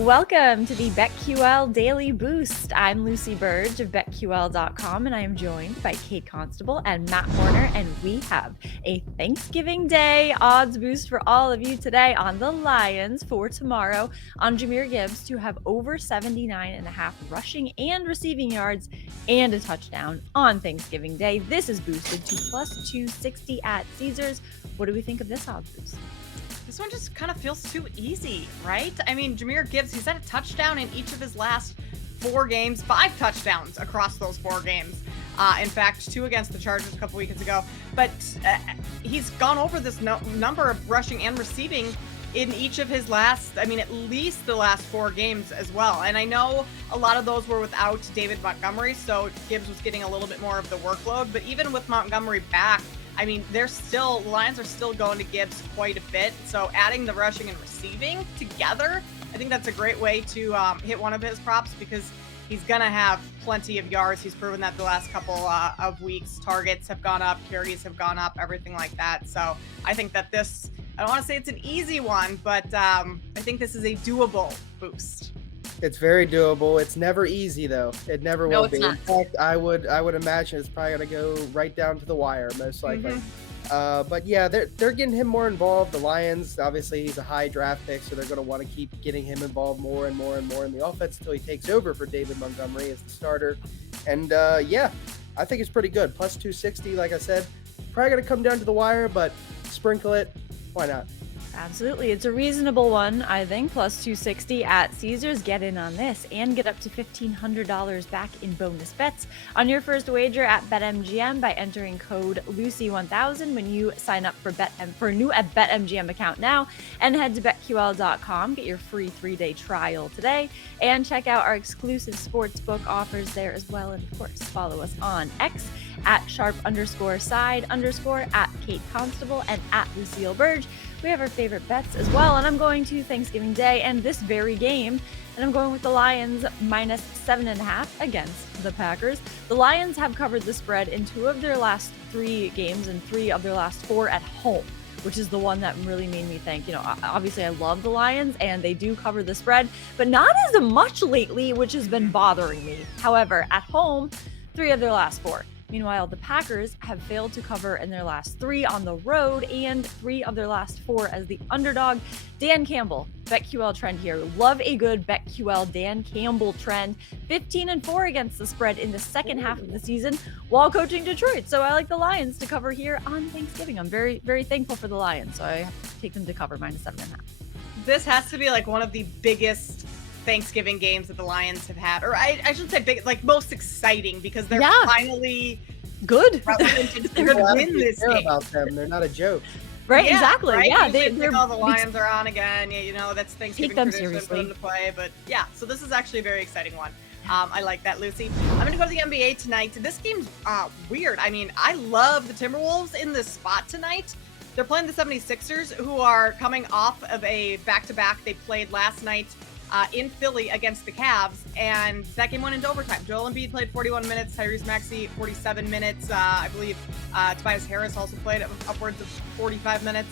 Welcome to the BetQL Daily Boost. I'm Lucy Burge of BetQL.com, and I am joined by Kate Constable and Matt Horner, and we have a Thanksgiving Day odds boost for all of you today on the Lions for tomorrow on Jahmyr Gibbs to have over 79.5 rushing and receiving yards and a touchdown on Thanksgiving Day. This is boosted to plus 260 at Caesars. What do we think of this odds boost? This one just kind of feels too easy, right? I mean, Jahmyr Gibbs, he's had a touchdown in each of his last 4 games, 5 touchdowns across those 4 games. In fact, 2 against the Chargers a couple weekends ago. But he's gone over this number of rushing and receiving in each of his last, at least the last 4 games as well. And I know a lot of those were without David Montgomery, so Gibbs was getting a little bit more of the workload. But even with Montgomery back, the Lions are still going to Gibbs quite a bit. So adding the rushing and receiving together, I think that's a great way to hit one of his props because he's going to have plenty of yards. He's proven that the last couple of weeks. Targets have gone up, carries have gone up, everything like that. So I think that this, I don't want to say it's an easy one, but I think this is a doable boost. It's very doable. It's never easy though. It never will be. Not. In fact, I would imagine it's probably gonna go right down to the wire, most likely. But yeah, they're getting him more involved. The Lions, obviously, he's a high draft pick, so they're gonna want to keep getting him involved more and more and more in the offense until he takes over for David Montgomery as the starter. And yeah, I think it's pretty good. Plus 260, like I said, probably gonna come down to the wire, but sprinkle it. Why not? Absolutely. It's a reasonable one, I think. Plus 260 at Caesars. Get in on this and get up to $1,500 back in bonus bets on your first wager at BetMGM by entering code Lucy1000 when you sign up for a new BetMGM account now, and head to BetQL.com. Get your free 3-day trial today and check out our exclusive sportsbook offers there as well. And of course, follow us on X at @sharp_side_ at Kate Constable and at Lucille Burge. We have our favorite bets as well, and I'm going to Thanksgiving Day and this very game, and I'm going with the Lions minus 7.5 against the Packers. The Lions have covered the spread in 2 of their last 3 games and 3 of their last 4 at home, which is the one that really made me think, obviously I love the Lions and they do cover the spread, but not as much lately, which has been bothering me. However, at home, 3 of their last 4. Meanwhile, the Packers have failed to cover in their last 3 on the road and 3 of their last 4 as the underdog. Dan Campbell, BetQL trend here. Love a good BetQL Dan Campbell trend. 15-4 against the spread in the second half of the season while coaching Detroit. So I like the Lions to cover here on Thanksgiving. I'm very, very thankful for the Lions. So I have to take them to cover minus 7.5. This has to be like one of the biggest Thanksgiving games that the Lions have had, or I shouldn't say big, like most exciting, because they're finally good. They're going to win this game. About them, they're not a joke. Right, yeah, exactly. Right? Yeah, they're all the Lions are on again. That's Thanksgiving tradition seriously for them to play. But yeah, so this is actually a very exciting one. I like that, Lucy. I'm going to go to the NBA tonight. This game's weird. I love the Timberwolves in this spot tonight. They're playing the 76ers, who are coming off of a back-to-back. They played last night in Philly against the Cavs, and that game went into overtime. Joel Embiid played 41 minutes, Tyrese Maxey 47 minutes. I believe Tobias Harris also played upwards of 45 minutes.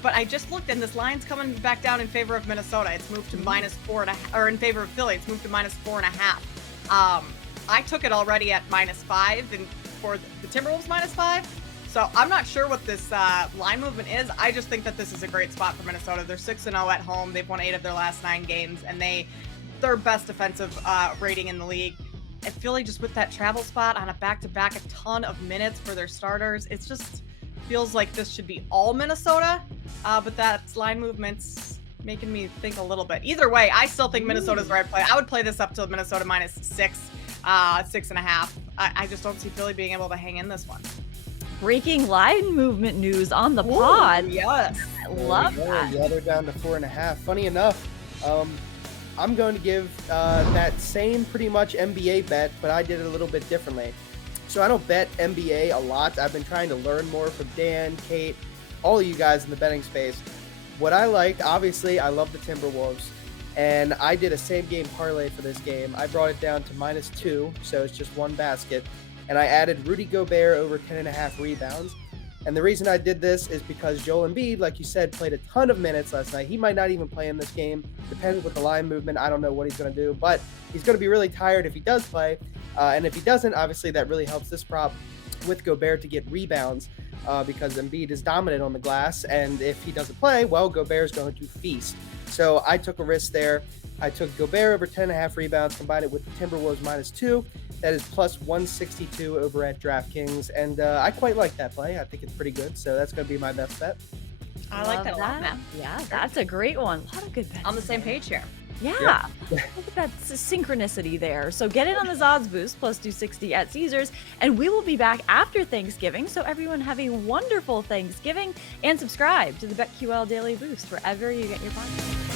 But I just looked, and this line's coming back down in favor of Minnesota. It's moved to -4.5, or in favor of Philly, it's moved to -4.5. I took it already at -5, and for the Timberwolves -5. So I'm not sure what this line movement is. I just think that this is a great spot for Minnesota. They're 6-0 at home. They've won 8 of their last 9 games, and their best defensive rating in the league. And Philly, just with that travel spot on a back-to-back, a ton of minutes for their starters. It just feels like this should be all Minnesota, but that line movement's making me think a little bit. Either way, I still think Minnesota's the right play. I would play this up to Minnesota -6, 6.5. I just don't see Philly being able to hang in this one. Breaking line movement news on the pod. Yes. I love that. Yeah, they're down to 4.5. Funny enough, I'm going to give that same pretty much NBA bet, but I did it a little bit differently. So I don't bet NBA a lot. I've been trying to learn more from Dan, Kate, all of you guys in the betting space. What I liked, obviously, I love the Timberwolves, and I did a same game parlay for this game. I brought it down to -2, so it's just one basket. And I added Rudy Gobert over 10.5 rebounds. And the reason I did this is because Joel Embiid, like you said, played a ton of minutes last night. He might not even play in this game. Depends with the line movement. I don't know what he's going to do, but he's going to be really tired if he does play. And if he doesn't, obviously that really helps this prop with Gobert to get rebounds because Embiid is dominant on the glass. And if he doesn't play, well, Gobert is going to feast. So I took a risk there. I took Gobert over 10.5 rebounds, combined it with the Timberwolves -2. That is plus 162 over at DraftKings. And I quite like that play. I think it's pretty good. So that's going to be my best bet. I like that a lot, Matt. Yeah, that's a great one. A lot of good bets. On the same page here. Yeah, look at that synchronicity there. So get in on this odds boost, plus 260 at Caesars, and we will be back after Thanksgiving. So everyone have a wonderful Thanksgiving, and subscribe to the BetQL Daily Boost wherever you get your podcasts.